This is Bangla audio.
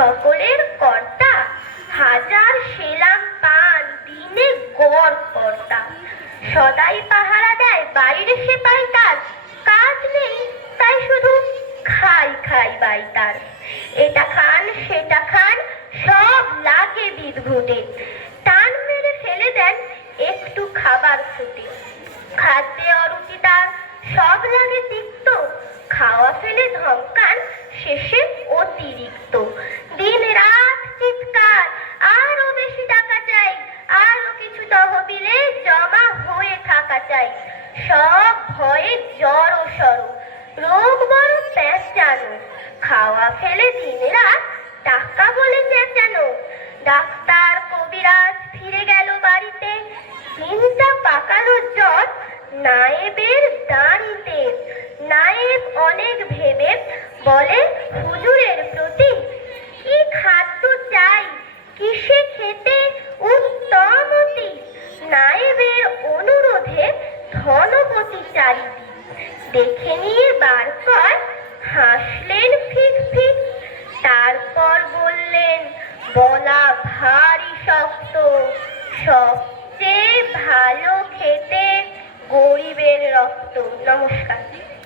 সকলের কর্তা, হাজার সেলাম পান দিনে গড় কর্তা। সদাই পাহারা দেয় বাইরে সেপাই তার, কাজ নেই তাই শুধু খাই খাই বাই তার। এটা খান সেটা খান সব লাগে বিদঘুটে, টান মেরে ফেলে দেন একটু খাবার ছুটে। খাদ্যে অরুচি তার সব লাগে তিক্ত, খাওয়া ফেলে ধমকান শেষে অতিরিক্ত। দিন রাত চিৎকার, আরো বেশি টাকা চাই, আরো কিছু তহবিলে জমা হয়ে থাকা চাই। সব ভয়ে জড় সড়, রোগ বড় পেঁচানো, খাওয়া ফেলে দিন রাত টাকা বলে চেঁচানো। ডাক্তার কবিরাজ ফিরে গেল বাড়িতে, দিনটা পাকালো জ্বর নায়েবের দাঁড়িতে। নায়েব অনেক ভেবে বলে হুজুরের প্রতি, কি খাদ্য চাই কিসে খেতে উত্তমতি। নায়েবের অনুরোধে ধনপতি চারিদিক দেখে নিয়ে বার কর, হাসলেন ফিক ফিক। তারপর বললেন বলা ভারী শক্ত, সবচেয়ে ভালো খেতে গরিবের রক্ত। নমস্কার।